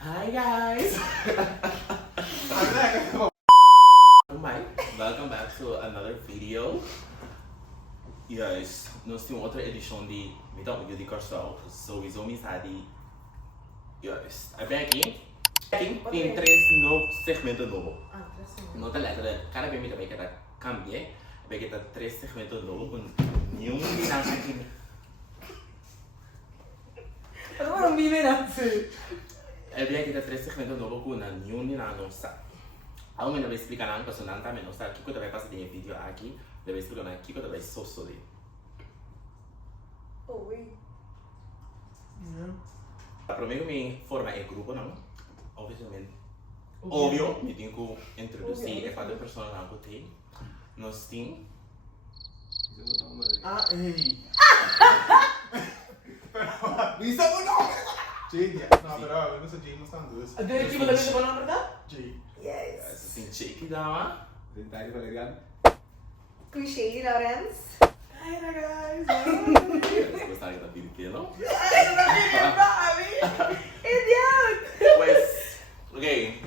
Hi guys! Welcome back to another video. Yes, nós temos outra edição de Vida Útil de Corsal. Sowieso amizade. Yes, é bem aqui. Aqui tem três novos segmentos novos. Não tá legal, cada vez me também quer cambiar. Bem que tá três segmentos novos com nenhum dinâmico aqui. Eu não vi nada assim. É bem que tá três segmentos novos com nenhum dinâmico. Alguém vai explicar nada para não também não sabe o que vai passar de vídeo aqui. Deve explicar o que vai só sobre. Oi. Para mim me forma é grupo não. Obviamente. Óbvio, me tenho que introduzir é cada pessoa lá que tem. Nós temos. Ah, ei! Isso é o nome! Jade, não, pero eu não sou Jade, nós estamos dois. A diretiva da minha palavra, verdade? Jade. Yes. Assim, Jake dá Detalhe, tá ligado? Clichê, Lawrence. Hi, guys. Vocês gostaram da vida que não? Idiot! Pues, ok.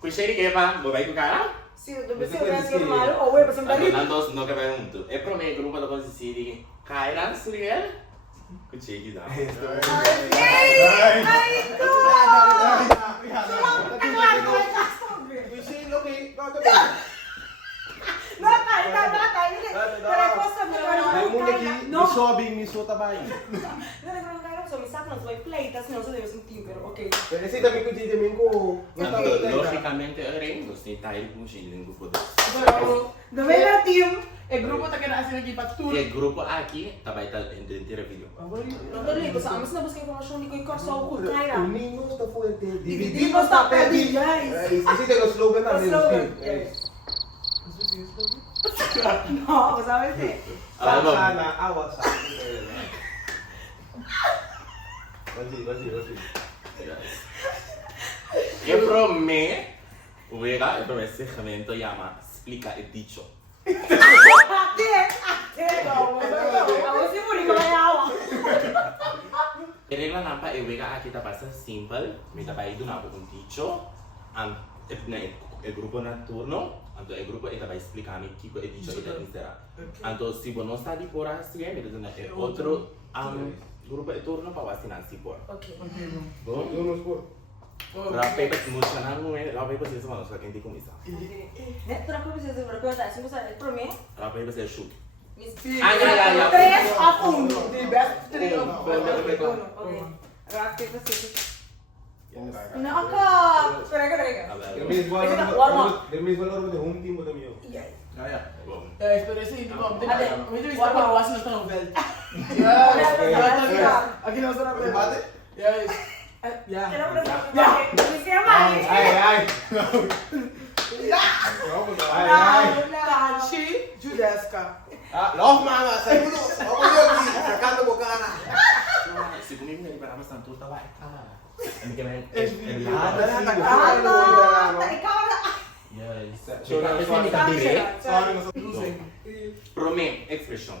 Cuixei de que va, vai com o cara? Sim, eu também sei o que é normal. Ou eu passei dali. Nós não queremos junto. É para mim, grupo da consistência de Kairan Suriel. Com Jake dá. Ai, me solta vai. Pero também com Jade também com. Logicamente, eu reino, nós temos tayo com Jake no grupo 2. Não vem na team. É grupo tá querendo assim aqui para tudo. E grupo aqui, também está inteiro vídeo. Não tô ligado, só mas não busca informação de que corso o Kaira. Unimos está fuerte, Dividimos está perdido. Esse é o slogan também. Não, você vai ver. Sana awas. Vai. E para mim, o Vega, é para mim, esse segmento chama Explica e Dicho. A regla nampa é Vega aqui tá bastante simples, me tá indo na com Dicho, é grupo na turno, então é grupo vai explicar me que é Dicho e da será. Então se você não está de por assim, é outro grupo de turno para vacinar se por. Ok. Bom, vamos por. Rapé para emocionar não é, rapé para ser só nós quem tem começar. Será que você vai perguntar se você é para mim? Rapé para ser chute. Ah, 3 a 1. De best 3 a 1. Ok. Rapé para ser. Não, cara. Espera. Del mismo valor de un tiempo también. Bom. Espera esse tipo, me deu para o assunto tão velho. Aqui não está na frente. Yes. Yeah. Ai. Tachi Judeska. Los mama, segundo. Vamos aqui, sacando com cara. Se comigo ele para bastante tudo vai tá. Ele quer Prome expressão.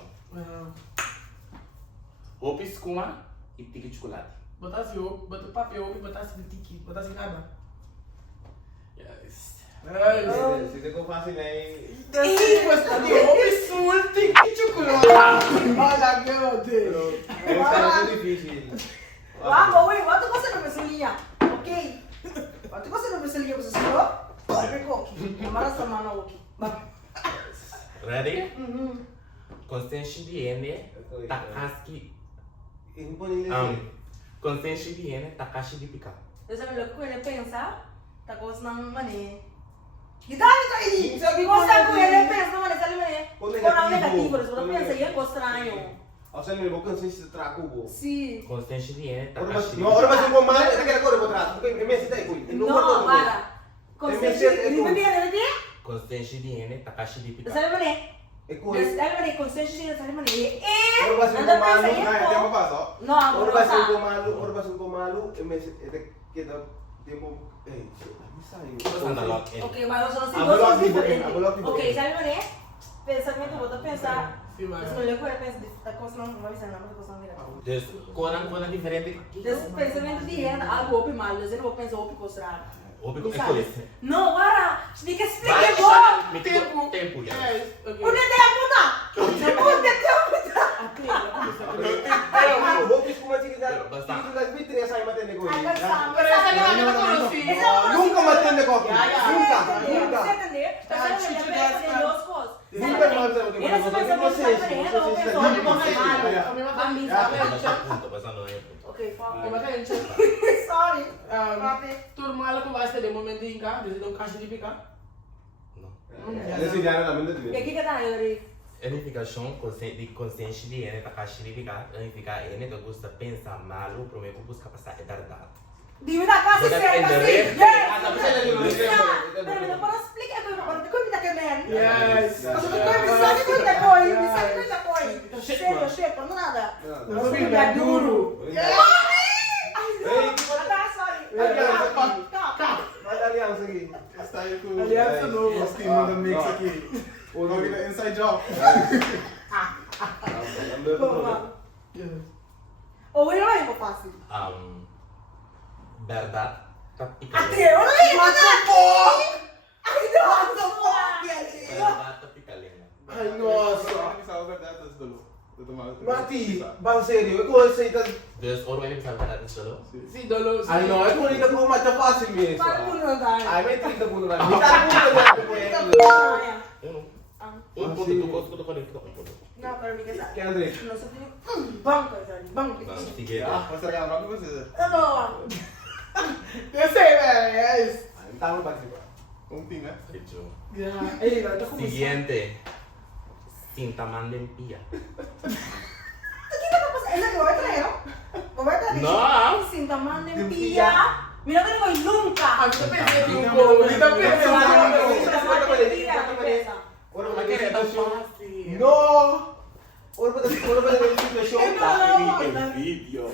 Hopis kuma e tique de chocolate. Botasse o, botou papel e botasse de tiki, botasse nada. Yes. Se te confácil aí. Sim, gostou de hopis sul, tiki de chocolate. Olha, meu Deus. É muito difícil. Vamos, oi, bota você na pessoinha, ok? Bota você na pessoinha, você só? Vai coque. Amara semana ok. Ready? Constante viene Takashi. Constante viene Takashi de picar. Eu sabe o que ele pensa? Tá gostando de mané. E dá tá aí. Você com ele pensa, mané, sabe mané? Quando é negativo, você pensa e é estranho. O sea, me voy a conseguir traco bo. Sim. Constante viene Ahora Takashi. no, ahora vas a ir mal, te queda correr por atrás, porque me está aí, cuida. Não, para. Constante, Constante viene Takashi de picar. sabe mané? É correr. Sabe mané, constante, sabe mané? Ahora vas a ir mal, não, tempo passa. Não, Ahora vas a ir agora mal, ahora vas a ir mal, e me te queda tempo, ei, me saiu. Ok, mas nós Agora vamos aqui, agora aqui. Ok, sabe mané? Pensamento, vou pensar. Sim, mas... Mas mulher que pensa, a coisa não vai ser nada, a coisa não vira. Dus coisa diferente. Desse pensamento de renda, algo open mal, eu não vou pensar open costrado. Open coisa. Não, para! Tem que explicar Vai, bom! tempo. Tempo, já. É, ok. Onde tem a puta? Onde tem a puta? Eu vou te como assim que Basta. das vitrines sai matando com Ai, ele. cansado. Pero esa que no conocí. Nunca matando com ele. Você Nunca. entendeu? Então, você vai fazer duas coisas. Nunca mais eu Ele não pensa vocês. eu penso A mí open me costrado. va A mim, Punto, pasando aí. Ok, a foca. gente. Sorry. Turma lo que vai ter de momento em cá, desde um caixa de picar. Decidiram na mente E dele. aqui que tá aí? Unificação de consciência de N, tá significa unificar N, que gosta pensar mal, o primeiro que busca passar é verdade. Dime da casa Você certa, entender? sim. Ah, tá pensando Yes! no Pero não para explicar coisa, para te convidar que man. Yes. Você me sabe coisa coi, me sabe coisa coi. Sério, sério, não nada. Não vi nada duro. Ei, Tá, sorry. vai aliança aqui. Está aí com Aliança novo. os team da Mix aqui. Vamos ver inside job. Ou eu aí, fácil. Verdade, tá Até eu aí, what the fuck? I don't know Verdade, tá picalinha. Ai, nossa. Sabe a verdade das dolo. Mati, bang sério, eu aceito. Dus, ouro ele sabe verdade solo? Sim, dolor. Ai, não, é bonita como mais fácil mesmo. Para por não dar. Ai, mas 30 por lá. Me dá muito Um ponto do gosto que eu tô falando. Não, para mim que sabe. Que André? Não sou filho. Banco, banco. Vamos, seguir. Você vai lembrar com você. Não. Eu sei, velho. É isso. Ai, tá no participar. Um team, né? Fecho. Ei, vai, tô com Siguiente. Cinta mandempia. Esa que vai traer, ¿no? Vai traer. Não. Cinta manda en pilla. Mira que no voy nunca. A mí me pensé que un poco. Yo también pensé Mas que é tão fácil. No! Ora para ter situação. Vídeo.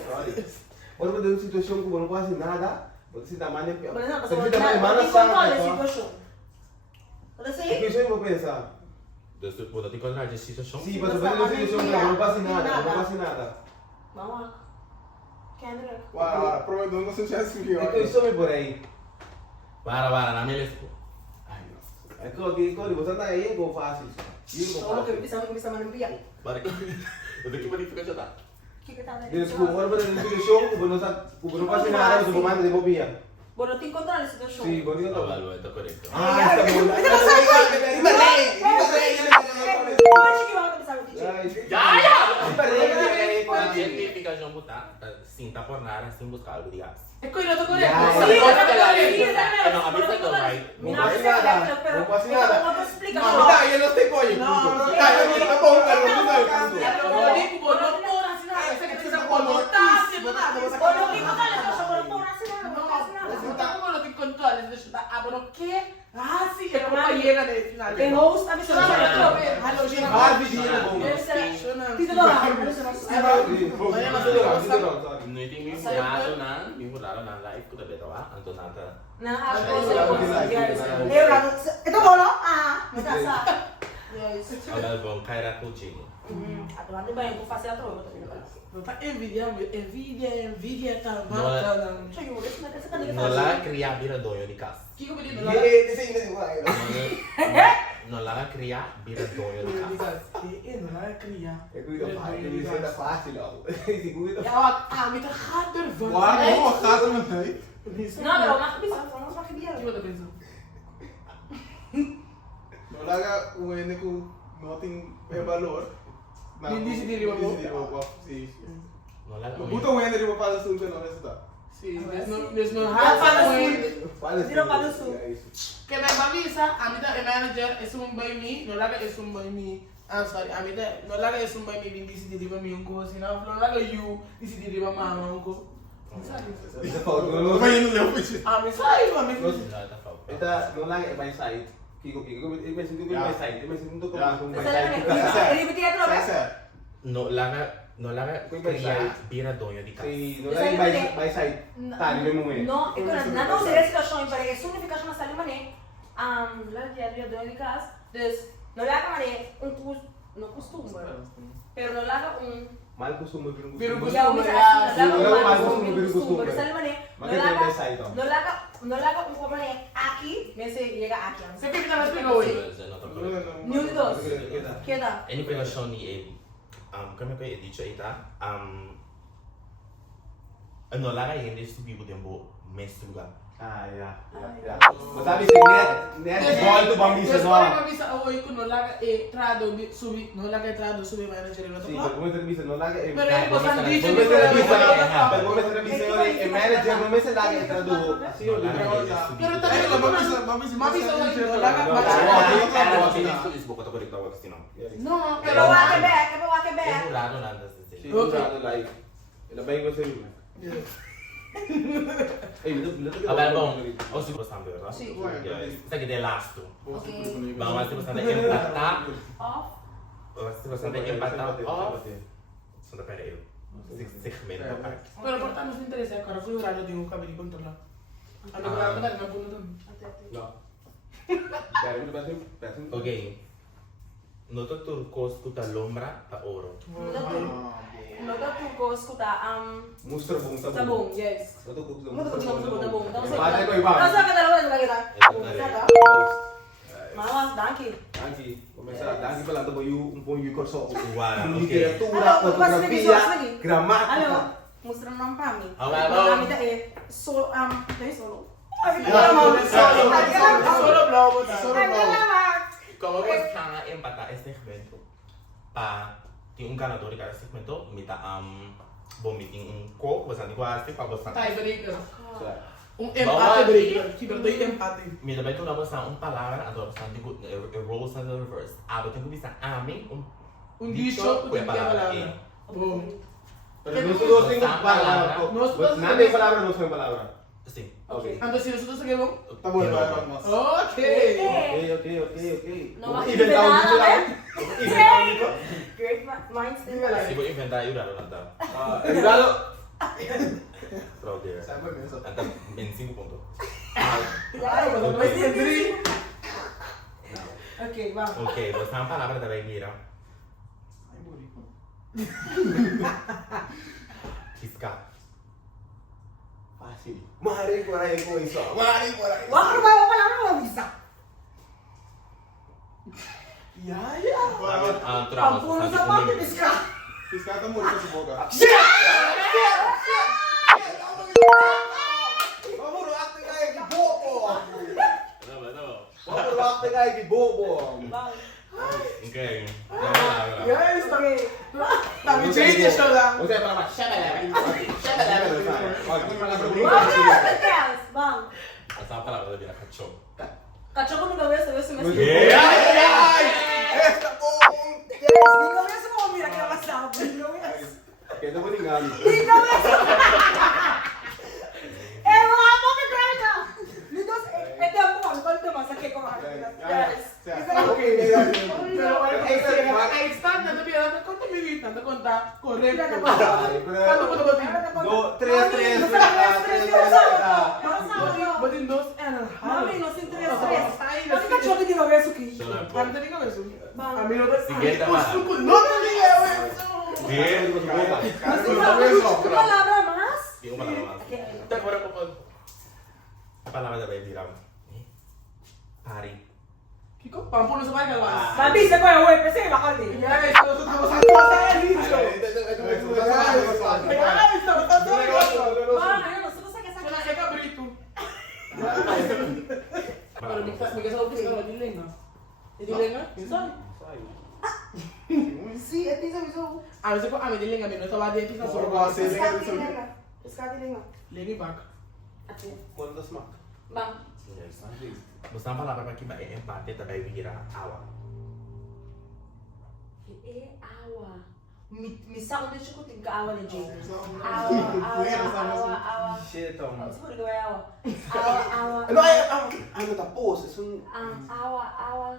Ora para ter situação que não quase nada. Você está mal em pé. Por ejemplo, Você está mal na controle sala. situación. ¿Puede O ser? que eu vou pensar? Dus, pode te encontrar de situação? Sim, mas para ter situação que não quase nada. Não quase nada. Vamos lá. Kendrick. Uau, provedor não se tivesse viu. Então isso me por aí. Para, na melhor. É que aqui, quando você está aí, é bom fácil. Solo que empieza manda en pilla. Para que eu tenho que verificar já tá. ¿Qué que tal? Desculpa, ora para ter situação que não quase nada, você manda de bobia. Bueno, te encontré la situación. Sim, bonito. Ah, vale, está correto. Ah, está bom. A identificação botar, sim, tá por nada, sem buscar algo de gás. Es que yo no Ya, conozco. sí, No, a mí se lo right. Não quase nada. Não quase nada. ¿Cómo te explicas? Não, tá, eu não tenho coisa. Tá, eu não vou buscar o El host avisa Não tem me mudado na live que também tá então nada. Itu bola? Ah, masa. Yes. Agora vão cair a coaching. Atuante ba yung fase atro? Envidia tá Não lá criar vira dono de casa. Kiko pedi Não lá criar vira dono de casa. não lá cria. É cuida fácil, ó. Esse cuida. Me tá hater, velho. Uau, não, casa não tem. No, pero más que bisa, vamos a que Que você pensou? Não larga o N com não tem valor. Hindi diri mo po? Sim. Não lá. Buta o N de para o sul que não está. Sim, mesmo Zero para sul. Que me avisa, a mí el manager es un by me, no la es un by me. I'm sorry, a mí no la es un by me, bin dice de mi unco, sino no la you dice de mama unco. Isso falta, não Vai indo leu puxa. A mí sai, a mí. Esta não lá é mais site. Kiko, ele me sinto mais site. Ele me sinto como mais site. Repetir otra vez. Não lá criar vira dono de casa. Sim, não lá é mais site. Tá, no mesmo momento. No, é que não seria situação para que unificação sale mané. Lá dia do de casa, dus no lá que mané curso no costumbre. Pero no laga Mal costume, pero Pero costume. Ya, Costumbre, misa, ya. así, no Sí, laga wala un pa, costumbre, costumbre, costumbre. costumbre. Sali man Maganda sa ito. no laga un kumane aquí, me se llega aquí. Sempre kita mas pinaway. Ni un dos. Kita. Queda. Any question ni kami ko dicho ita ano lang ay hindi su people tempo mesuga. Ah, yeah. Masabi si net ball to bambisa no. Mas mabisa away ko no laga trado subi no laga trado subi manager no Sí, to. pero como entrevista no lagi eh. Pero yung pasan dicho Como entrevista, pero como entrevista yung manager no may lagi entrado. Así yung Pero tayo mabisa away no laga No, Pero wa ke be. Sigurado like. Ilabay ko sa iyo. Eh, minuto. Vabbè, bom, o si può stare, vero? Sì. Sai che è l'ast. Okay. Ma si può stare empatar. Off. Si può stare empatar off. Sono per io. Segmento. Pero por tanto nos interesa cara fui orado de un cabelo controlar. A lo que va a dar punto también. No. Pero mo pasin. Ok. Noto turcos tuta l'ombra ta oro. No da turco escuta Mustro bung sa sabong, yes. Ito ko Mo to sabong. Tapos Pati ko iba. Tapos ka dalawa na kita. Ito. Mama, danke. Danke. Comienza, danke pala ito yung corso. Guarda, Yung ok. literatura, Ano, fotografia, lagi? gramatika. Ano? Mostra naman pa mi. Okay, bom. Kami ta so tayo solo. Solo blow mo Como pues kanga empata este segmento pa tem ganador de cada segmento mita vomiting un co pues ani quasi pa basta Tiebreaker. Un empate breaker. Keeper doy empate. mita vai tu na basta palavra adoro santi good roles and the reverse tem que bisa amém Un dicho que palabra palabra. Boom. Pero nosotros tengo palabra. Nosotros Nada de palabra, no son palabra. sim Okay. Entonces si nosotros seguimos. Estamos de acuerdo más. Okay. Okay. No más Inventado nada, dito lang. Inventado dito. Great minds think se alike. può inventare io la nada Inventado. pro there Sama din sa. anta en 5 puntos Okay, vamos. ok basta uma palavra da vai mira Ay, bonito. fiscal Fácil. Mari ko rin ko isa. Mari ko rin. Wag ka ba wala na bisa. Yaya. Pampuno sa pati ka. Piskata mo rin sa boga. Mamuro akte kaya gibobo. Mamuro akte kaya gibobo. ok Yes, Okay. Tapi change siya lang. O sea, para siya Bang. basta uma palavra da mira cachorro Kacho ko nung gawin sa mes. yeah Esta bong. Yes, ni gawin sa mo mira kaya masabi. Kaya mo ni ngali. Ni gawin sa. Mga mo ka na. Ni dos ete ang mo ko ito masakit ko mga. Yes. Okay, Pero ay stand na tabi na conta mi vita, na conta correcto. Paano ko nabatin? Batin dos and a half. Mami, no sin tres. Ano ka choki di gawin sa ki? Tanto ni ka beso. Bang. A mí no te Siguiente más. No te diga eso. bien Palabra más? Digo palabra más. Te acuerdas como A palavra da vai mira pari Kiko, pampuno sa bahay kalwas. Sabi sa ko yung kasi bakal din. Ya, esto estamos haciendo sa dicho. Bang, ano, gusto ko sa kasa. Wala ka brito. Pero may kasawag ka na dilenga. Dilenga? Minsan. Si, ito sa miso. A veces ko ami dilenga, mi no estaba de pisa Solo solo ba base. si- Iskati linga. Lengi back. Ate. Quantas mak? Bang. basta uma palavra que vai empate da vai mira awa Awa. Misa ko din siya ko tingka awa ni Jay. Awa. Awa. Shit, Siguro gawa awa. Awa. Ano ay ano tapos? Es un Awa.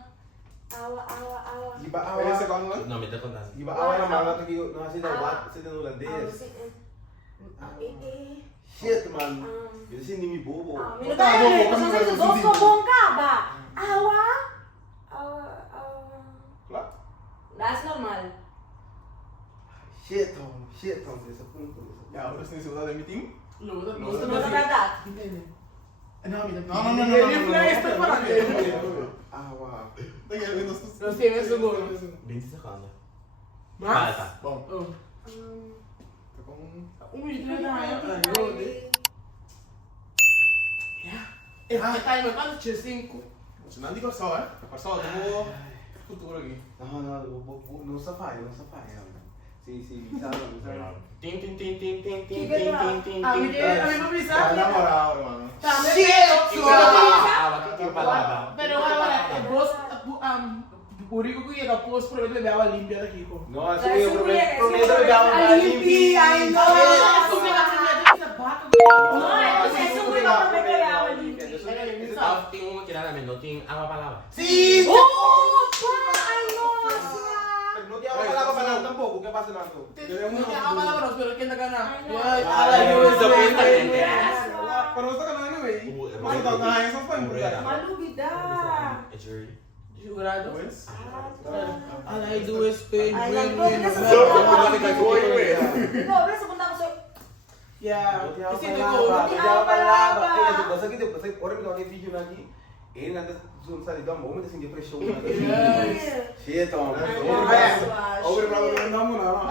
iba Kaya sa awa. kung ano? no me está contando Iba awa ng mga tagiyo na sila what sila Holandés. Shit man. Yun si Nimi Bobo. Dos sobong ka ba? Awa. Wala. Das normal. Shit, esse ponto. Ja, aber das ist nicht so, dass er mit ihm? Lo, dat No, is dat No is te niet. verdad. No, mira. No. Esto para Ah, wow. Denk je, dat is... Los tienes seguro. 20 segundos. Mas? Falta. Bom, Oh. tá com... Minuto na Esse timer, quando tinha 5? Você não diga só, hein? Só, eu vou... Futuro aqui. Não se vai. Sim, sabe. Tim, tim, tim, tim, tim, tim, Que que tim, tim, A tim, mim não Ah, precisa. na moral, mano. Tá, mas Que palavra? Pero agora, vos, o rico que ia pôs por ele beber água limpa daqui, pô. Nossa, Dai, eu su prometo que- dar uma limpia, ai, no. Isso me dá pra essa vaca. No, es un único prometo de agua limpia. Tem uma que nada menos, tem água palavra. Sim! ¡Opa! ¡Ay, no! Não tem uma palavra para nada tampouco, o que passa não? Não tem água lá, mas pero quem tá ganhando? Pero você tá ganhando aí. Mas tá ganhando, só foi embora. Malubida. É jury. Jurado. Pois? All I do is pay, Ay, win, no, win, no, win. No, pero eso contamos hoy. Yeah. Não tem uma Esse palavra, nego. não tem uma palavra. Você aqui, olha me dá aquele vídeo aqui. Ele nada zoom sabe dá uma assim depressão. Shit, on. Over pra você não, não.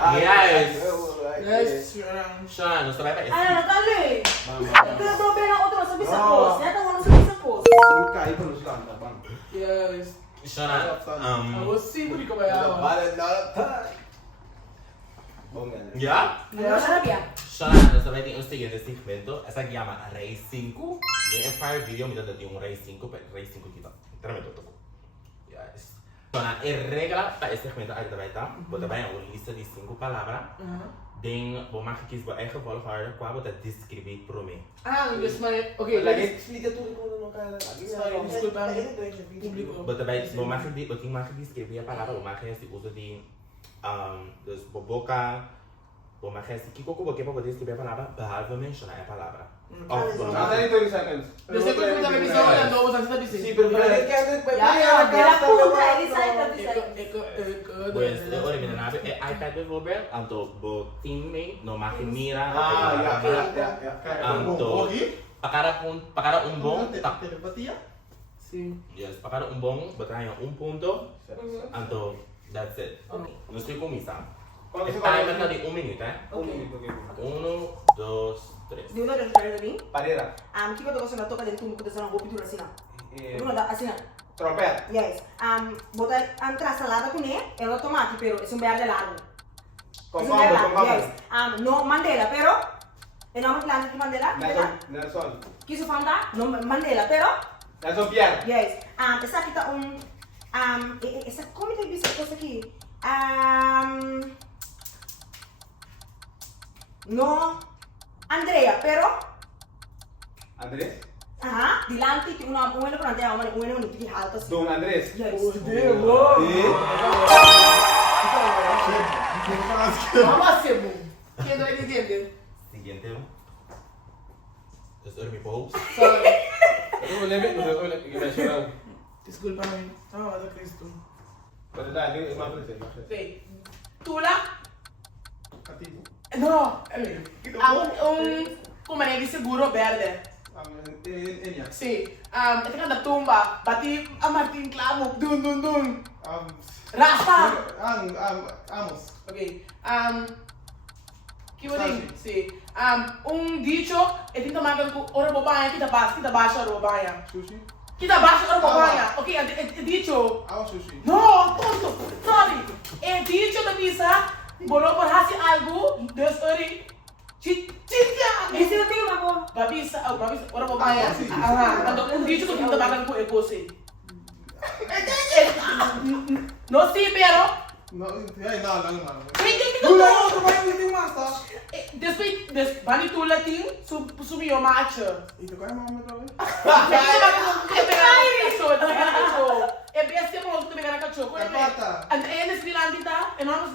Next round. Sean, não vai para Ay, no, dale. Vamos. Pero no ven a otro, no se pisa No. cosas. Ya tengo no se pisa cosas. Não cai para nos cantar, vamos. Yes. Sean, I was simply como ela. Vale, nada. Bom, galera. ya? No se rabia. Sean, nós vai ter um seguinte segmento. Essa aqui chama Rei 5. Em Empire Video, me dá de um Rei 5, Rei 5 aqui tá. Tremendo toco. Yes. Sean, a regra para esse segmento aqui vai estar. Você vai uma lista de 5 palavras. Den, vou marcar aqui sua eigen volgorde, qual você descrever para mim. Ah, dus maar. Oké, Lagi explica tudo quando não cai. Sorry, desculpa. Público. Você vai, vou marcar de descrever a palavra, vou marcar esse uso de, dus boca, vou marcar esse que coco porque para poder descrever a palavra, behalve mencionar a palavra. Nada de 30 seconds. Dus ik moet met mijn zoon en dood, dan zit dat Sim, bezig. pero para que hacer De la punta, él sabe lo que Pues, dice. ahora mira, na iPad bijvoorbeeld, anto bo teammate, no maak mira, Ah, anto, para bom, tak, Telepatia? Sim. yes, para bom, betrayan punto, anto, that's it. Okay. No estoy comisando. Quanto El você timer vai? na de 1 minuto, eh? Okay. 1, 2, 3. De uno de los trajes de mí. Pareira. Kiko te cosa toca del tumbo que te suena un pintura así, ¿no? Eh, Uno da así, ¿no? Trompete. Yes. Bota entra salada con él, es automático, pero es un verde largo. Com Es un verde largo, vamos. yes. No Mandela, pero el nombre claro que Mandela, ¿verdad? Nelson. Quiso fanda, no Mandela, pero Nelson Pierre. yes. Esa quita esa ¿cómo te dice cosa aquí? No Andrea, pero Andrés. ajá, delante que una buena por Andrea, una buena que alto así. Don Andrés. Yes. Vamos a ser bom. Quem não vai entender? Siguiente. Dus er mi post. Sorry. Eu lembro que mencionou. Desculpa, mãe. Ah, mas eu Cristo. Mas dá, eu mais presente. Sei. Tula. Cativo. Não. Como é de seguro verde. Enya. Sim. Eu tenho que tumba. Bati a Martin Clamo. Dun, dun, dun. Ah, Rasta. Amos. Ok. Que eu digo? Sim. Dicho. Eu tenho que tomar ora bobaia. Kita baixa ora bobaia. Sushi. Kita baixa ora bobaia. Ok, dicho. Sushi. No, tonto. Sorry. Dicho da pizza. Bolo por hasi algo. Desori. Chicha. Ese no tengo más por. Babisa, ora bobaia. Ando dicho que eu trabalho com você. Não sim, pero. No, ay, no, lang, mano. Hindi Dula, ko. ano ba yung meeting master? Después, bani tu latin, sumiyo matcha. Ito kaya mga mga tawag? É bem assim, como tu pegar na cachorro. Ay, pata. And eles viram kita, e nós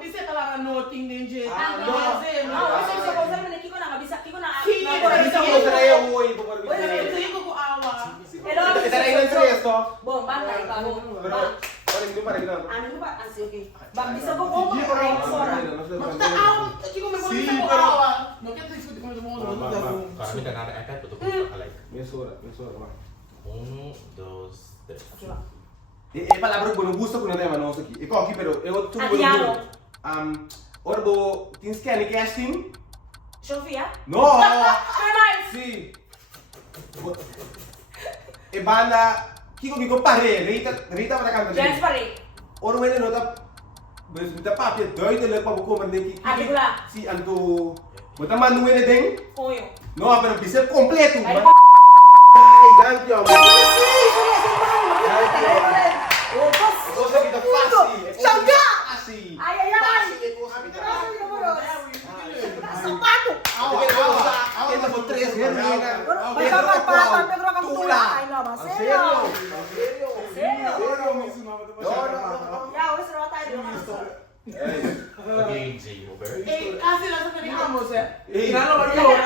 mabisa talaga noting din, Jay. Ah, no. Kasi sa cosa man Kiko na kabisa, Kiko na. Sí, na- pero Bisa ko sa raya uwi po ko. Oy, Ito yung kukuawa. Pero Ito na yung tres to. Bom, bantay pa mo. Bang. Parang hindi pa rin na. Ano ba? Asi okay. Bang bisa ko ko ay sora. Magtaaw, hindi ko may mabisa kukuawa. No, kaya ito ko mo mo. Kami ka nara iPad untuk like. May sura, man. 1, 2, 3. Palabra ko, gusto ko na tayo manood aqui. Ikaw aqui, pero eu tu Adiano. Ora do tens que ani casting? Sofia? No. Fernandes. Si. Banda Kiko Kiko pare, Rita para kanta. James Pare. Ora wena nota bes bita papia duidelijk pa buko man neki. Articular. Si anto Bota manu wena ding? Oyo. No, pero bisa completo. Ay, Ai, ganti amor. Cosa kita fácil. Sangga! Fácil. Ay, ay, ay! Sapato! Kita po tres hermana. Pagkakapatan, Pedro Camtula. Ay, no, ba? Serio? Serio. Serio? No. Ya, wes raw tayo dito. Okay, Jay over. Eh, kasi nasa kanihamos eh. Eh. Kinalo ba yun?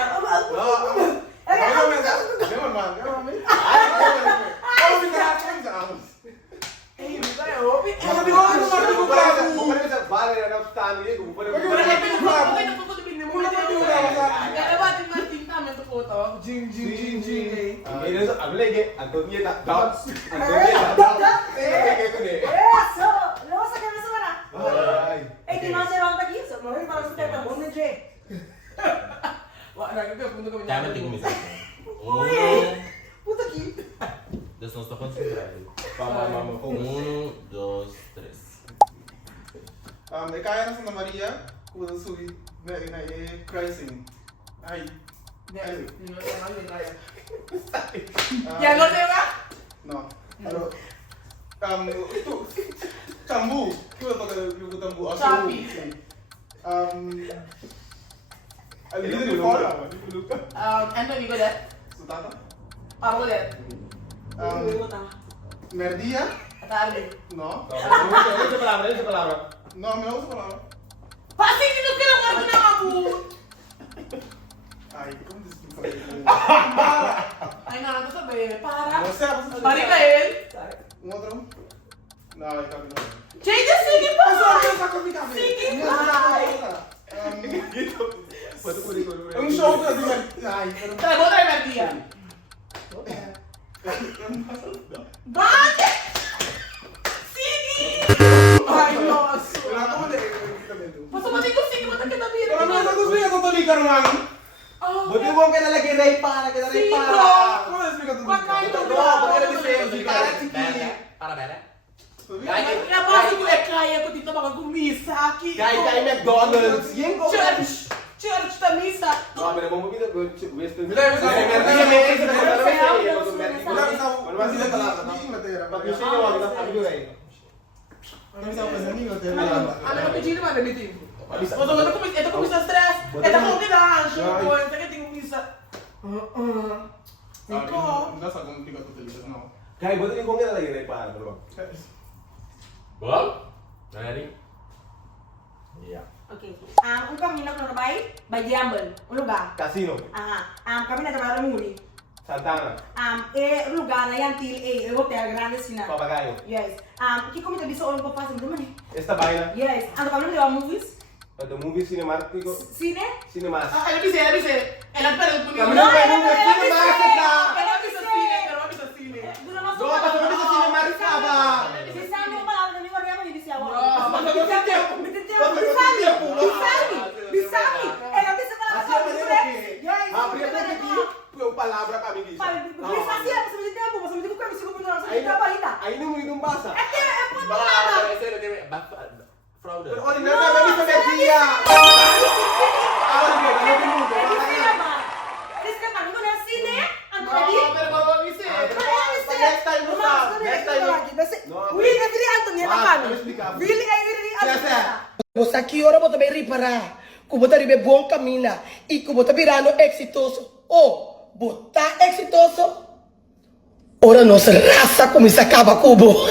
Eh, hindi tayo. Vale, era obstante, Pero may pinagpapakita ko kung hindi mo kaya ba din natin tama ito po ito? Jing, jing, jing, jing eh. Eso! Luego sa kanya sa wala. Eh, di man siya ron tagi. So, mo rin para sa teta mo ni Jay. Wala na ka punto ko Kaya natin kumisa. Puta ki. Das nós está concentrado. 1, 2, 3. Kaya na sa Maria, kung suwi na crising. Ay. Hindi ko kaya. Ah, Yan lo diba? No. Pero itu tambu. Kaya to yung tambu. Sabi. Alito ni Paula. Anthony Godet. Sutata. Paro Godet. Merdia? At Arlene. No. Esa palavra. No, me gusta palabra. Pasi dito ka lang ako na ako. Ay, ¿cómo te explico? Ay, nada sa sabi. Para. O sea, pues, Marikael. ¿Un otro? No, ay, cambio. Jay, just sige pa. Sige Sige. Un show que ay, pero Trago tayo na tiya. Bakit? Sige! Ay, no. pero ¿cómo te explico? Basta mati ko sige mata kita biro. Pero no gusto niya tutulikan man. Oh. Buti mo ka nalagay ray para, kita ray Sí, para. bro. ¿Cómo te explico? Pagkain to, No, bro. porque eres para chiqui. Para bere. Napasok ko kaya ko dito mga gumisa. Kay McDonald's. Yan ko. Church. Church ta misa. No, pero vamos a ver Western. Mira, mira, Ano na pijini man bitin. Ito ko misa stress. Ito ko kailangan. Sure ko. Ito ka tingin misa. Iko. Nasa kung tiga to television no. Kay buti ko nga nalagay ray para, bro. Well, ready? Yeah. Okay. Un camino que nos va a ir, Bayambel, un lugar. Casino, Kami nagtrabaho ng Muli. Santana, Un lugar na yan, till un hotel grande sina. Papagayo. Yes. Kiko mi tabi sa ulo ko pa sa naman eh. Esta vaina, Yes. Ano kami nila movies? the movie cinemático, Sine? cinemas. Ano bisa? El pero Kami na pwede mo cinemas na. Pero bisa sine. Pero bisa sine. Doon naman Do pa sa sa cinemas ka ba? Bisami ko pala, nami ko rin mo ni Bisyawa. Bisami. Bisami. Nabi sa pala Así es, Yes. Abrir aqui, eu palavra kami dito. Bisasi ako sa mga tempo, sa mga ko kami siguro na sa mga balita. Aí não me basa. Po pala. Fraude. Pero olha, não vai me fazer dia. Pero bago bisa. Next time mo sa. Next time. Você aqui ora bota bem ripará, que bota ribe bom camina e que bota virando exitoso. Oh, botar exitoso. Ora nossa raça começa a acabar cubo.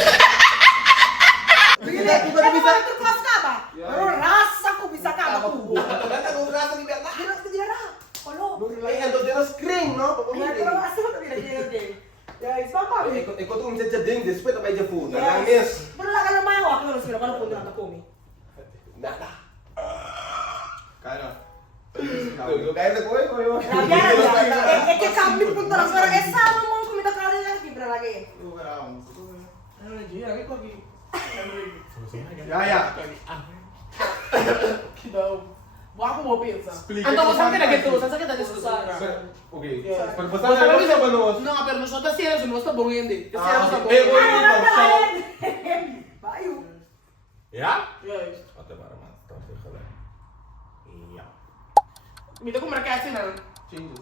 Raça si me lo van a poner a comer. Nada. Kaya. Kaya ko yun. Es que cambio el punto, pero esa no me comida cara de aquí, pero la que. Ano, Jay, lagi ko aquí. Yaya. Kidaw. Buka ko mo pizza. Explica Anto ko kung sa saan akin tayo. nagito, sa kita diskusan. Okay. Yeah. Pero basta na lang sa banos. No, pero nosotros sí eres nuestro bonguende. Sí, Ah, eres okay. Bayo. Ja? Yes. Warte, warte mal. Dat is gelijk. Ja. Mira como que hacen Changes.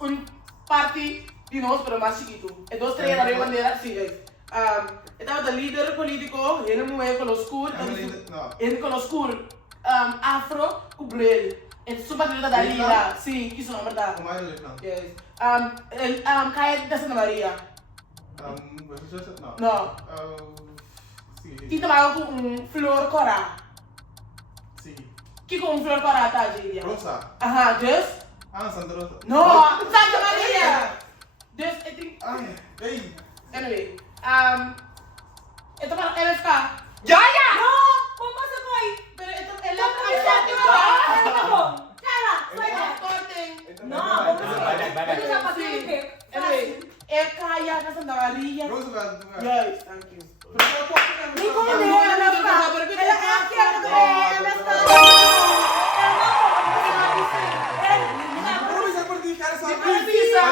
un party de nosotros, pero más chiquito. Entonces traían la bandera, sí, estaba el líder político, él mueve con los cool, No. él con los cool, afro, cubrel. Es su patriota de Dalila, sí, quiso no, ¿verdad? Kumain ulit lang. Yes. El Kaya de Santa Maria. Massachusetts? No. No. Sige. Kita bago ko flor cora. Sige. Kiko flor cora ta Julia. Rosa. Aha, just Santa Rosa. no, Santa Maria. Just I think Ay. Hey. anyway, ito parang LFK. ¡Yaya! ¡No! ¿Cómo se fue? Pero ito ¡El LFK. ¡Cara! ¡Suelta! No, ¿cómo se fue? ¿Qué está pasando? Anyway, el Kaya de Santa Maria. Roosevelt. Yes, thank you. Ni con el LFK. Pero may sabi di ka sa Di ba visa?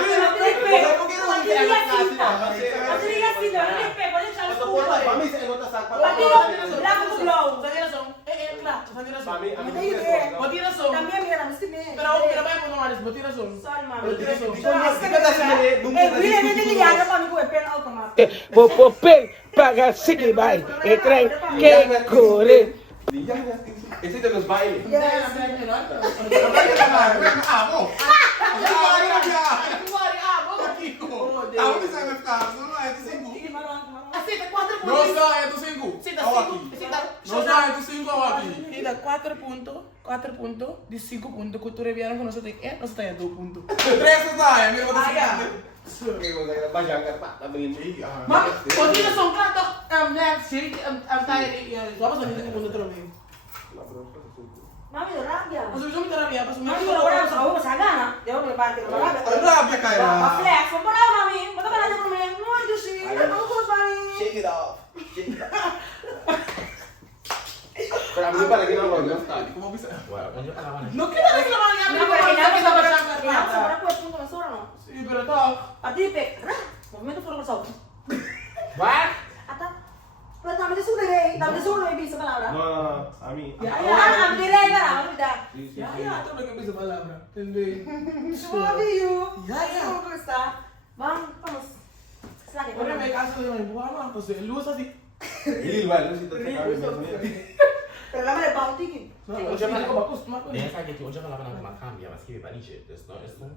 Mami, sa ino tasak pa. Pati razón. Claro, pati razón. Mami, Pati razón. También mira, no me. Pero pero vaya por normales, pati razón. Sorry, mami. Pati razón. Popopel, paga, sigue, bye. Trae, que corre. Ese de los bailes. Tao ni sa nagkaso na ito singko. Aceita 4 No puntos. sa ito singko. Aceita Awaki. 5. No sa ito singko awaki. Aceita 4 puntos. 4 puntos. De 5 puntos. Cultura viaron con nosotros. Nosotros tenemos 2 puntos. Tres na tayo. May mga Ah, Okay, magandang pa. Tabingin. Mami, pati razón. Claro, next. Tayo. Vamos a ver si punto otro medio. Mami, de rabia. Pasó yo mi terapia. Pasó mi Mami, lo voy a usar, vamos a ganar. De una parte, no rabia. Ang rabia kaya. Flex, vamos para mami. Vamos a ganar por mí. No, yo sí. Vamos a mami. Shake it off. Shake it off. Pero a mí para que no lo vean. Kung mabisa. Wala, kung yung kalaman No quiero decir la mano. No, pero que para pues punto de sobra, no. Sí, pero todo. A ti, pe. Movimiento fuera por sabor. What? Ata. Pero también es un delay. También es un delay, esa palabra. No, a mí. Ya, I'm delay, ¿verdad? Ahorita. Ya, tengo que empezar palabra. ¿Entendés? Suave you. Ya. ¿Cómo está? Vamos. Sale, Ahora me caso de mi mamá, pues luz así. Igual, si te cabe. Pero la me le pago un ticket. No, yo me acostumbro con Nee, eso. kijk, je moet je kalaman aan het cambia, maar schrijf het niet. Dus nou is het.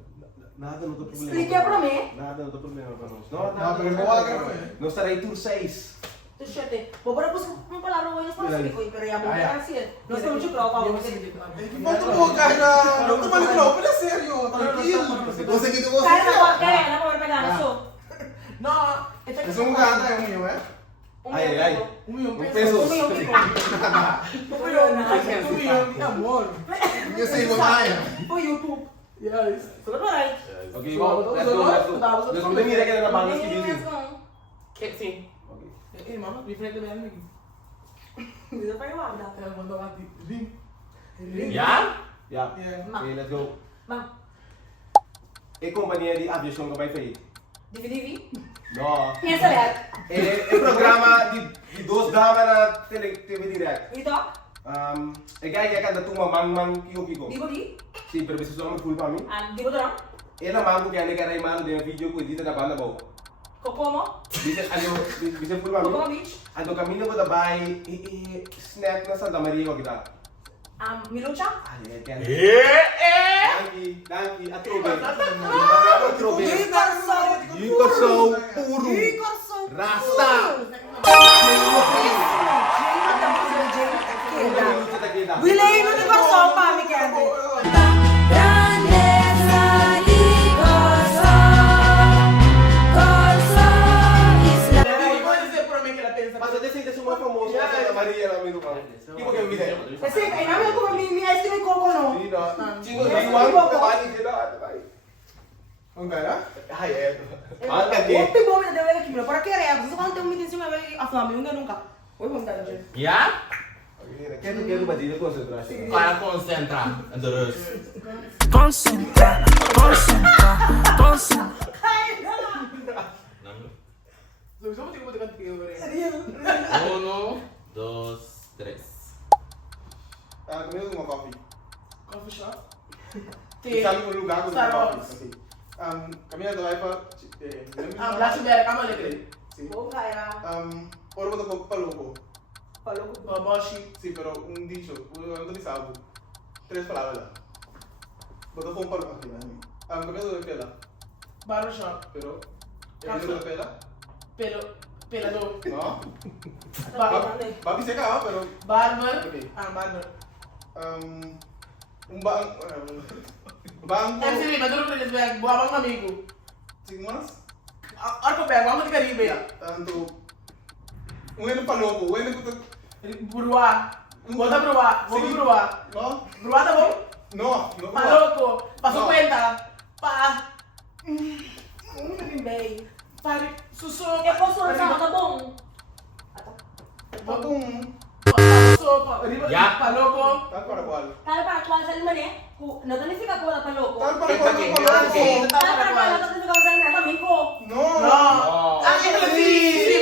Nada, no tem problema. Expliqué para mí. Nada, no tem problema para nós. No, pero igual que no. Não estarei tour 6. Tu chete. Vou pôr uma palavra hoje, não posso explicar. Pero ya, vou pegar assim. Nós temos de prova, vamos ver. Quanto mo kaya? Ano to balik na? Pala seryo. Tranquilo. O sige, tuwa Kaya sa. na, kaya na, vou pegar, não sou. No, esta Gusto mo gana yung iyo eh? Ay. Un millón Un pesos. peso. Un millón de amor. Yung sa iba kaya. Por YouTube. Yes. Tudo bem. Okay, go. Let's go. Let's go. Demi ka na banda si Billy. ¿Qué? Sí. Okay. Mamá, mi frente me da el Bisa pakai wadah. mando a ti. Ring. Ja? Ja. Yeah. Okay, let's go. Bang, E companhia di aviação que vai fazer? DVD. No. Pensa lá. É programa de duas damas na TV direct. Itu, É que cada turma mang kiko. di body, Sim, pero você só me full para mim. di body orang. Ela mango que ane cara imalo de vídeo com edita da banda bom. Kokomo, Bisa full para Kokomo mim. Beach. Ando caminho ko dabei snack na Santa Maria ko kita. Milucha. Ali, kan. Eh! Danki, atrobe. Corso. Yukorso puro. Corso. Rasta. Wilay mo di corso pa mi kende. ¿Cuál es el problema que la piensa? Pasa de Maria lá mesmo, mano. E por que eu me der? Assim, aí não é como me ice cream coco não. Sim, não. Tinha os igual, trabalho de lá, vai. Vamos ganhar? Ah, é. O Manda aqui. pibom me deu ele aqui, meu, para querer. Você quando tem um meeting assim, a fama, nunca nunca. Oi, vamos dar gente. Ja? Quero bater depois do braço. Para concentrar. En de rust. Concentra, concentra, concentra. Sowieso moet ik op de kant kijken. 1, 2, 3. Começo uma coffee. Coffee shop. Sabe um lugar com Starbucks. coffee. Caminha do Laifa. Blassenberg, allemaal lekker. Sim. Vou cair. Ora vou dar para logo. Falou. Babashi. Sim, pero dicho, não te sabe. 3 palavras. Botou com para logo. Caminha do Pela. Barbershop. Pero. Café. Caminha do Pela. Pelador. No. Tá Babi se acaba, pero. Barber. Okay. Barber. Banco. En serio, maduro que les vea, buabang amigo. Sim, mas. Arco pega, vamos de Caribe. Tanto. Ano para logo, ano que Burua. Bota Burua. Vamos Burua. no, Burua tá bom? no, no. Pa loco. Pa No. 50. Pa. bem. Pare. Suso. Eu posso usar, tá bom? Bagong. Sopa. Ya. Pa loco. Tal para qual? Tal para qual sa limane? Não significa ko na paloko. Tal para Kita qual? que- Tal para que- qual? Tal para qual sa significa ko sa amin ko. No. No. Oh. Ah, ito na si. Si,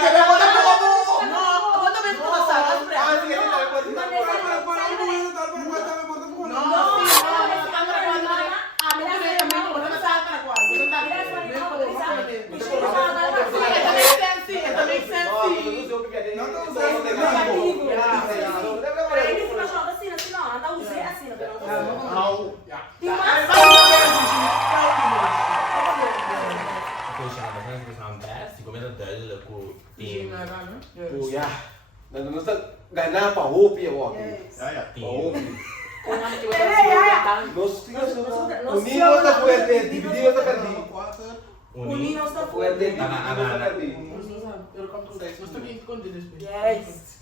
pero bota pa logo. No. Bota pa ito sa Ah, sala. sige, tal para qual? Tal para qual? Tal para qual? Tal para qual? Tal para qual? No. No, Si, no, no. es que Para cual. Amin na sa amin ko. Bota sa para cual. Bota sa Mira, sa amin ko. Ito makes sense. Ito makes sense. Não, não usou porque Não, não usou. usou. Pero hindi sila siya kasi na sila. Anta usay asin. Au. Ja. Di ba? Pois já, mas nós vamos best. Começa duidelijk hoe team. Oh, ja. Dan is dat ganhar para hoop je walk. Ja, ja. Para hoop. Hey, Nos tíos Nos unidos está tíos- fuerte, divididos está perdido. Uni. Unidos na Fuerte, fuerte. divididos está perdido. Yes.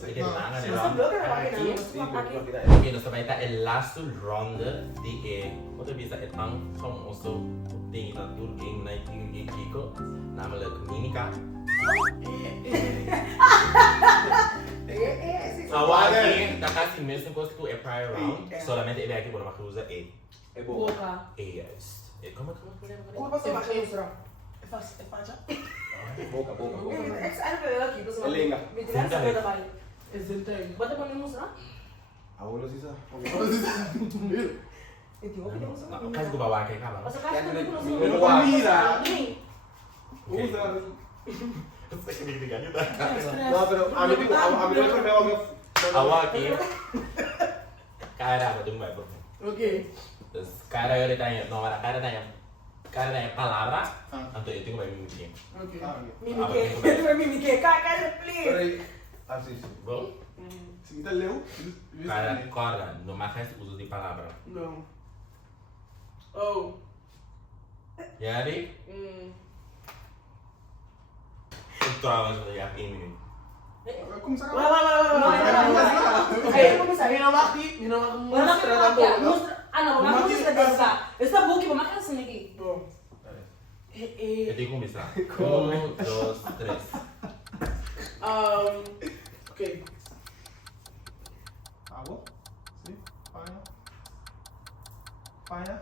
Jadi tangan ya. Nasa blog na Aqui. bakit Oke, nós também tá el last ronde de outra vez é tão som also tem na tour game na Kiko, namelijk Minika. Agora aqui tá quase mesmo coisa que é prior round, solamente ele aqui por uma coisa é. É bom. Boca. Yes. Como Kurva sa bakit usra. Boca, boca, boca. Ano pa yung kito sa Elenga. Bitilan sa kada bay. Excelente. Ba't pa may musra? Abuelo sisa. Ito ko kita musra. Kasi ko bawa kay ka ba? Basta kasi ko Pero musra. comida. Usa. No, pero a mí no me creo que Awak aqui. Cara, eu não vai por. Okay. Terus cara eu tanya, no ada cara tanya palavra, anto eu tenho vai me medir. Okay. Mimike. Mimike. Kaya please. Pero así. Bom? Se kita leu, Cara corda, no mais uso de palavra. No. Oh. Jadi, itu awas ya ini. Começar Wala, wala, wala, wala. Ay, ano ba sabi? Minamaki Wala ka mustra na na kaya. po. Ano, wala ka mustra desa. Esta buki ba makita sa nigi? Bom. Eu tenho que começar. 1, 2, 3. Okay. água. Sim. Faia. Faia.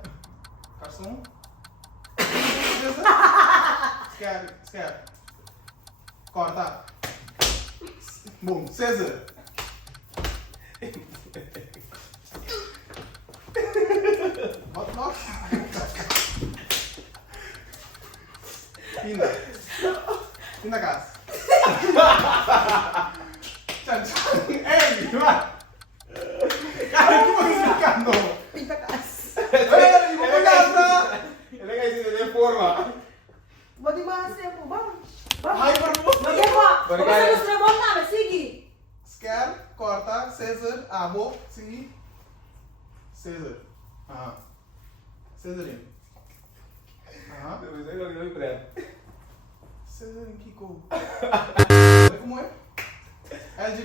Garçom. Esquerda. Corta. Bom, César. Bota. Pinda casa. Tchan. Ei, vai. Cara, que você ficando? Pinta kas. Ei, vou pegar essa. Ele é que de forma. Bati ba sa po ba? Ai, por favor. Lagyan mo. Kung sa mustra mo na, sige. Scare, corta, César, abo, sim. César. Aham. Césarinho. Aham. Depois aí não me prendo. Césarinho, Kiko. Como é? LG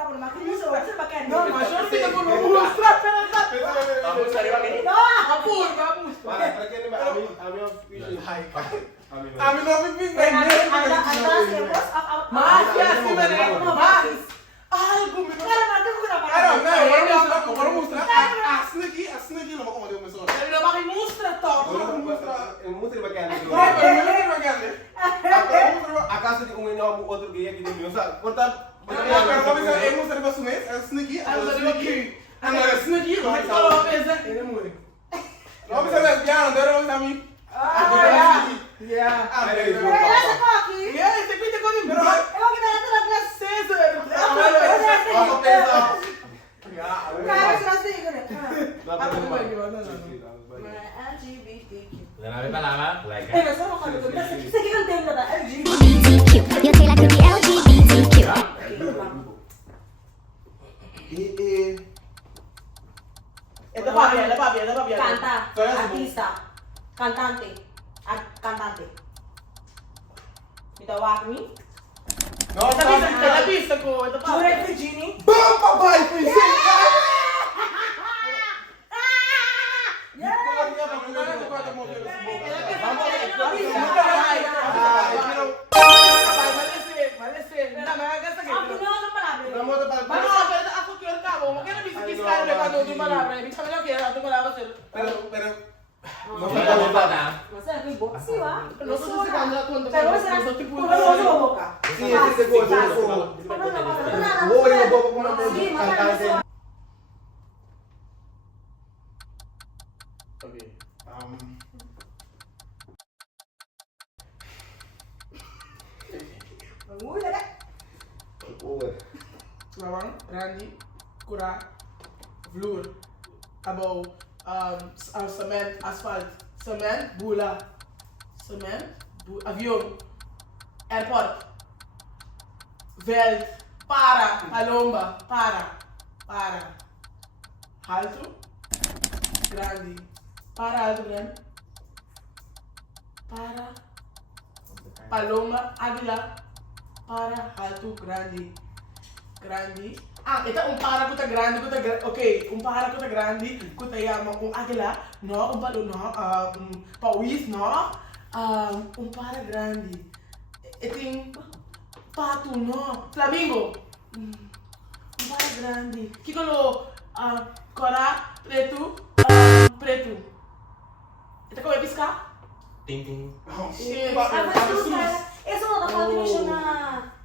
ako naman. Kinuso, kasi bakit? No, mas yo no te conozco. Mostra, espera. Vamos a arriba aquí. No! Kapur, vamos. Para que naman, ami ang fishing. Ami no pipin Pero anda siyempre, Mafia, sí, Mas. Algo me Kaya natin ko na ba? Claro, no, vamos mostrar. Asnegi lo vamos a ver mesmo. Pero bakit mostra to? Ang mutre bacana. Pero não é bacana. Acaso de um ano outro que aqui no sa. Portanto, Pero vamos a ver mostrar para sumir, asnegi, asnegi. Agora asnegi, Mas só pesa, ele morre. vamos a ver piano, pero vamos a mim. Yeah. Nasa ko aki. Yeah, esse aqui tem coisa, pero Ewan kita natin ang class. César. ako pesa. Kaya sila sa iyo na. LGBTQ. Una vez palabra, like. Eh, nasa mo ka doon. Sige kang tema na LGBTQ. LGBTQ. Your tail could be LGBTQ. Ito papi. Kanta, artista, cantante, cantante. Bitawak mi? No, Ito pista ko, ito pa. Jurek Virginie? Bam, papai, princesa. Pero Masa aku ibu sih wah. No sé si cambia cuando Pero masa nosotros tipo aku no boca. Sí, ese gozo. Voy a poco como Sí, cantante. Okay. Uy, dada. Lawang, Randy, Kura, Vloer, Abo, cement, asphalt, cement, bula, cement, avion, airport, veld, para, palomba, para, alto, grande, para, alto, grande, para, palomba, águila, para, alto, grande. Grande. Ah, ito umpara ko ta grande, okay, umpara ko ta grande, ko ta yama kung agila, no, umpalo no, pawis no, umpara grande. Iting pato no, flamingo. Umpara grande. Kikolo kora preto, preto. Ito ko episka? Ting ting. Shit. Eso no dapat din siya na.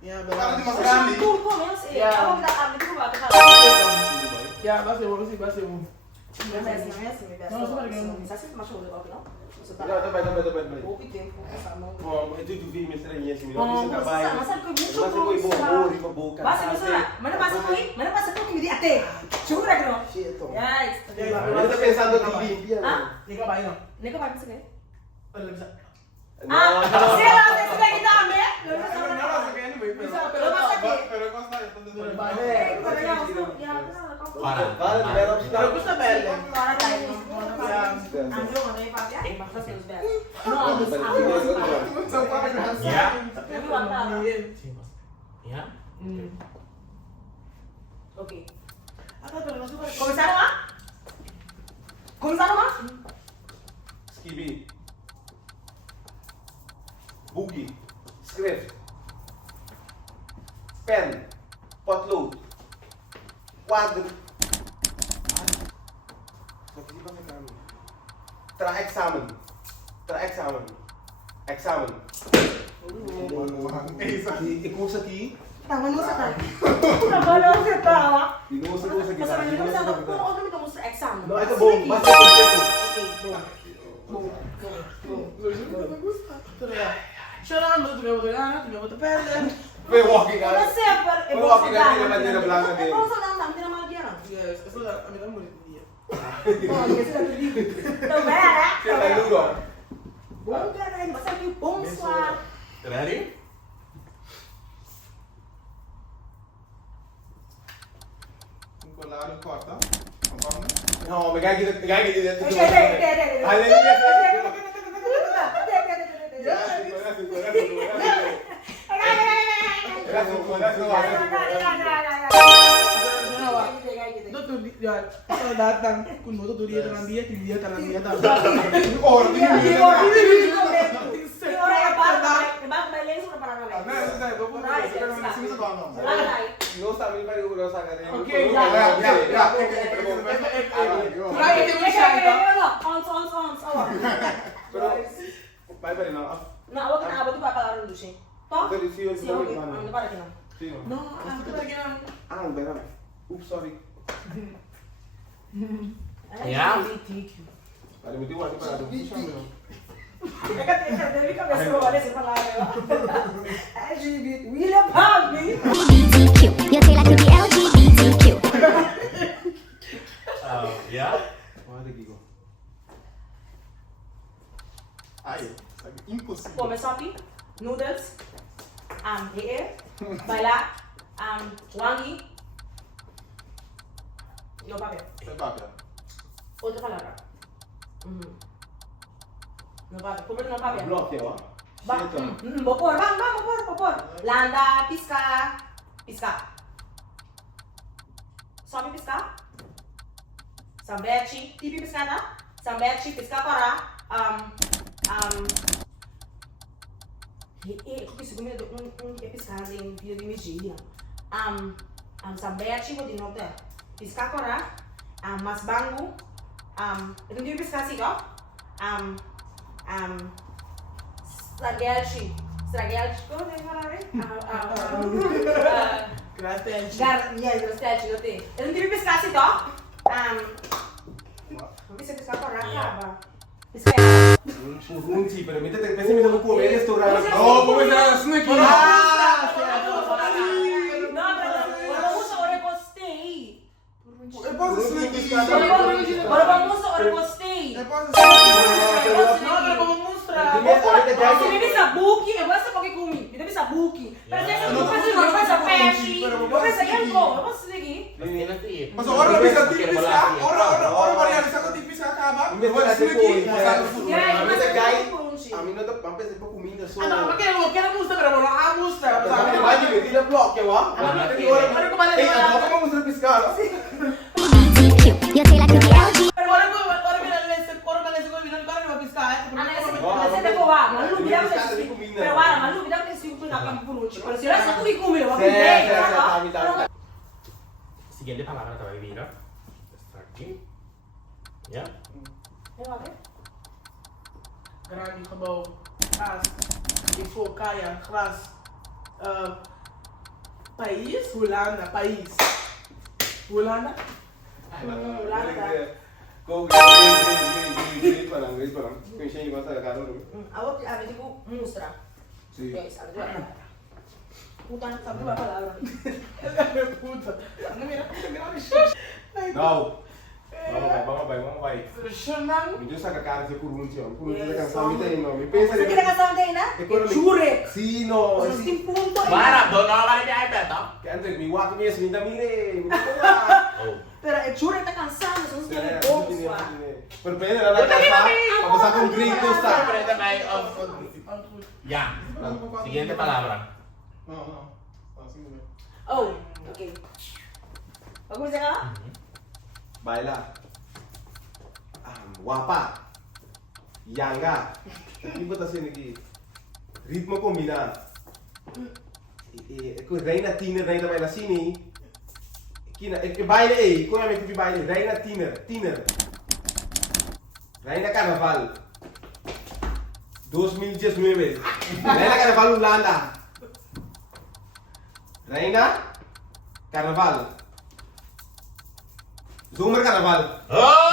Yeah, para di mas but grande. Turko menos eh. Yeah. Ako kita kami ko ba kita. yeah, base mo. Não, super ganho. Sa sit mashulo ko, no? So ta. Não, também. Opi tempo kasama. Bom, ito yung vi mestre niya si Milo. Oh, Bisa trabalho. masal ko mucho Mas ko ibo, ori pa boca. Basta mo sura. Mana pasa ko eh? Mana pasa ko hindi ate. Sura ko. Shit. Yes. Ele tá pensando de limpia. Ah? Hindi ka ba yun? Hindi ka pa sige. Wala bisa. Ah, sila sa kita kami. Pero costa Vale, meron siya. Pero gusto belle. Para tayo. Andro mo na ipapya. Basta sa usda. No, abis abis. Ya. Pero wala. Ya. Okay. Ako pero super. Comenzar ma? Comenzar ma? Skibi. Boogie. Script. Pen. Potlood. Quadro. Tra-examen. Examen. Ikusa ki. Tangan mo sa tayo. Nabalo ako sa tawa. Inuusa ko sa Kasi gitna. may sa tayo. Kung ano ito mo sa exam. No, ito boom. Basta kompleto. Okay, boom. Chorando, tu me boto perde. May walking ka. Pero sempre, May walking ka. Hindi naman nila blanca din. Kung saan lang, hindi naman diyan. Yes, eso da a mí da muy bien. Oh, yes, lang dito. Ito ba, ha? Siya tayo lulo. Boom ka rin. Basta yung boom swat. Ready? Colado corta. No, me cae que Okay, Gracias. Ja, so datang kung mo to dia dengan dia, dia tangan dia tahu. Ora ya bang baleng sudah para kali. No sabe vai o sacar. Okay, Vai para não. Nah, awak kena apa tuh bakal larang dulu sih. Toh? Dari siyo Siyo, oke. Ano para kina? Sino? No, aku lagi nang. Ah, benar. Oops, sorry. Ya. Ada mesti wajib para tu. Deve cabeça com olha essa palavra. LGBT. William Harvey. LGBTQ. Yo te la cookie LGBTQ. Ya. Olha aqui, go. Ai, sabe? Impossível. Come sopi, noodles, baila, wangi. No papel. Sai papel. Outra palavra. No papel. Como no papel? Block ya, wah. Bopor, bang, bopor. Landa, pisca. Sopi pisca. Sambete, tipi piscada. Sambete, pisca para. Kung gusto ko piscada em vida de media. Sambete, vou de nota. Pisca para. Mas bango. Ito yung pisca sih kok. Stragelci. Como é que fala, né? Gracias. Stragelci, eu tenho. Eu não tive piscar assim, ó. Não sei piscar por acaba. Piscar. Purunci, pero mete te pese me comer esto grave. Oh, como é que é? Não, eu uso ora gostei. Eu posso snake. Ora vamos ora gostei. Eu posso No, pero como mostrar. Se me bisa buki, eu gosto porque comi. Me bisa buki. Pero se eu faço peixe, eu faço yanko, eu posso seguir. Mas ora bisa tipis ka? Ora varialista ko tipis ka ba? Me Vou snake. A mí no te pampes de poco comida solo. Ano, kaya mostrar, pero no mostrar. Sabe, vai de meter block ya, wah. Pero kung Eh, ako mo gusto piscar. LGBTQ. Yo te la cookie LGBTQ. Pero orang ko bilang parang mapiscahan. Malu bilang pero wala, malu bilang kasi yung pinakampuluchi. Pero sila sa kumi-kumi, wag yung break. Siguiente palabra que va a vivir. Está aquí. Ya. Grabe kabaw. Kras. Ifo, kaya, kras. País? Holanda, país. Holanda? Go, parang. Kung siya yung basta karo. Awak abi ko mustra. Sí. Guys, ano ba? Puta, sabi ba palabra? Puta. Ano mira? No. Vamos vai. Shanang? Yo saca cara de purunci, purunci de canção me tem nome. Pensa Sa kinakasawa tayo na? Jure. Sí, no. Sa steam punto. Para, doon ako ka na iPad, ha? Que antes mi guapo me minta mire. Oh. Pero el jure está cansado, son tiene bolsa. Pero pwede na lang kasa. Papasa kong grito sa. Frente may Ya. Siguiente palabra. No. Así no. Oh, okay. Pag-usa ka? Baila. Guapa. Yanga. Iba kasi nagi ritmo combina. Reina tiner, reina baila sini. Kina, baile kung may kupi baile, reina tiner. Reina Carnaval. 2019. Reina Carnaval Holanda. Reina Carnaval. Zomer Carnaval. Oh!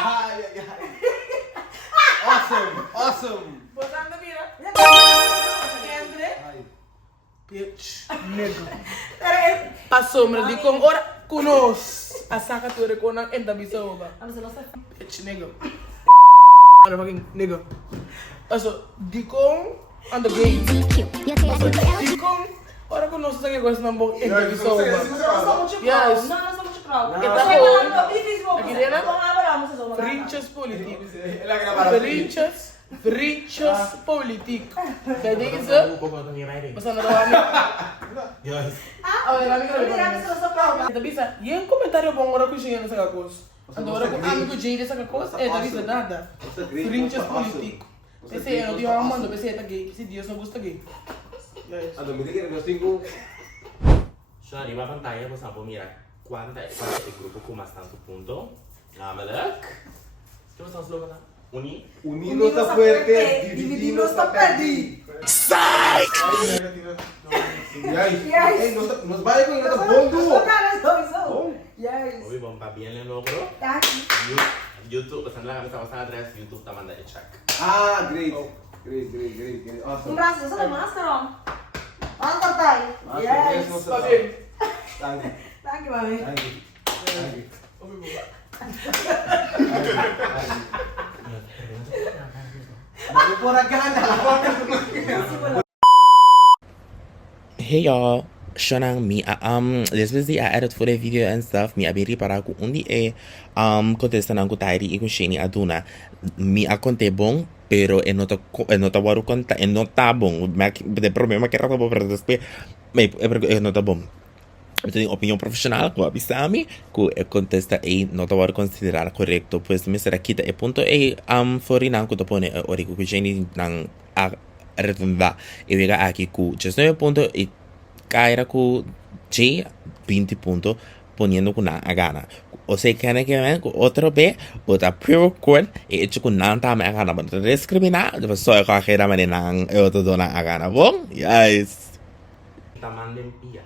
Ay. Awesome. Bosan na mira? Kendre? Ay. Bitch. Nigga. Pero Passou, mas di kong ora kunos. Asaka tu ko ng entabiso ba? ano sa losa? Bitch, nigga. Ano fucking nigga. Also, di kong on the gate. Yo te la cookie LGBTQ. Di kong ora kunos sa kaya gusto ng bong entabiso ba? Não somos muito Yes. Não somos muito proud. Kita Kasi ko. walang mabilis mo. Aqui dyan na? Kung nga ba lang mo sa zona. Frinches politics. Ela que na para. Frinches Vriendjes politiek. Kaya di isa? Basta na daw Yes. Oh, marami ka Hindi namin sila sa pao. Tapi sa, yung komentaryo bang ora ko siya sa kakos. Ando ora ko amigo Jade sa kakos, tapi sa nada. Vriendjes politik. Kasi ano, di ako mando, kasi ito gay. Kasi Dios no gusta gay. Guys. Ano, hindi ka nag-gasting ko. So, arriba a pantalla, possiamo mirare quanta è il gruppo con tanto punto. Namalak. Che possiamo slogan? Uni? Unidos está fuerte, divididos está perdi. Yes. Nos vaya con el bongo. Yes. Hoy vamos para bien el logro. YouTube, pesan la camisa pasada atrás, YouTube te manda el check. Ah, great. Great. Awesome. Um braço, você não máscara, ó. Máscara, pai. Yes. Thank you. Thank you, mami. Hey y'all, Shonang mi this was the edit for the video and stuff. Mi abiri para ku undi contestan ang kutairi ikun sheni aduna. Mi akonte bong, pero enota waru konta enota bong. De problema que rato pero después me enota bong. Eu tenho opinião profissional, com a Bisami, que contesta e não está a considerar correto, pois me será que é ponto e fora não que tu põe ori que gente não a redonda e vega aqui com 19 ponto e caira com J 20 ponto poniendo com a gana. O sei que é que com outro B, outra pre-record e hecho com não tá a gana, mas discriminar, depois só a carreira mas não eu tô dando a gana, bom? Yes. Tamanden pia.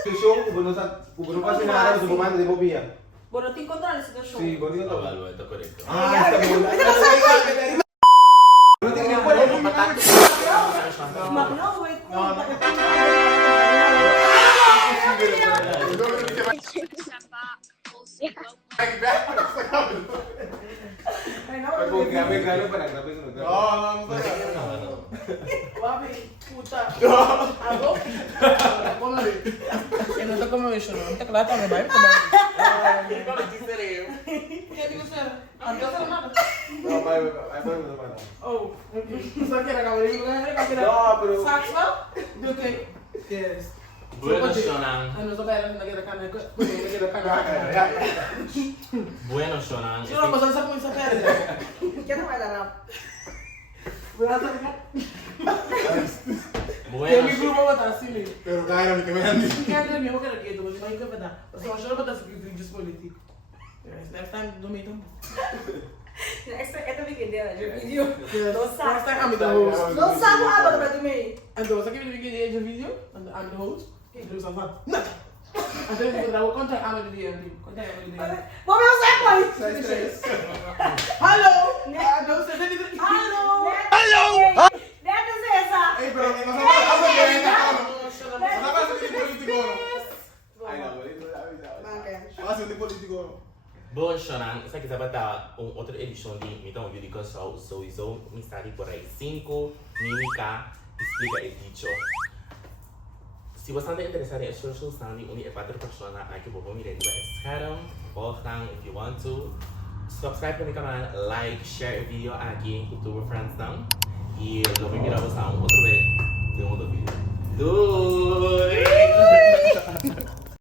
Show, kubuno pa sinara sa bumanda de bobia. Bueno, te encontrarles ese show. Sí, bonito. Evaluo, está correcto. Ah, está bueno. No tiene ni cuenta. No, güey. Grabe para grabe sunod. Wabi, puta. Ako? Ako na rin. Enota como eso, no? Te klata me vai, tá bem. Kaya di ko sir. Ando sa na. No, ay pa. Oh, okay. Sa kaya ka rin ko na No, pero Saks ba? Okay. Yes. Bueno, Shonang. Ano sa pera na nagkira ka na ko? Nagkira ka na. Bueno, Shonang. Sino ba sa ko sa pera? ¿Qué te va a dar? Wala sa ka. Bueno, Kaya mi grupo ba ta sili? Pero kaya namin kami yan. Kaya din mo ka nagkito, kasi may ka pa ta. Basta masya ba ta sa religious politic? Yes, next time dumito mo. Esta brincadeira de vídeo. Next time I'm the host. Não sabe nada pra dormir. Ando, sa kimi bigay sa video? Ando, I'm the host. Do something. Ando, eu conta I'm the video. Conta I'm the video. Vamos ver o Zé, pai. Hello. Ando, sa dito. Hello. Deve ser essa. Eh, pero que no se va a hacer que no va a ser político. ay no, bonito la Va a ser político. Bom, Shonang, essa aqui vai dar outra edição de Então Beauty Show. Sowieso, me estarei por aí 5, Mímica, explica el dicho. Se você está interessado em social standing, onde é 4 pessoas aqui, vou mirar no Instagram, voltam if you want to. Subscribe no canal, like, share o vídeo aqui com todos os friends down. E eu vou mirar você outro vídeo. Tem um outro vídeo. Doei!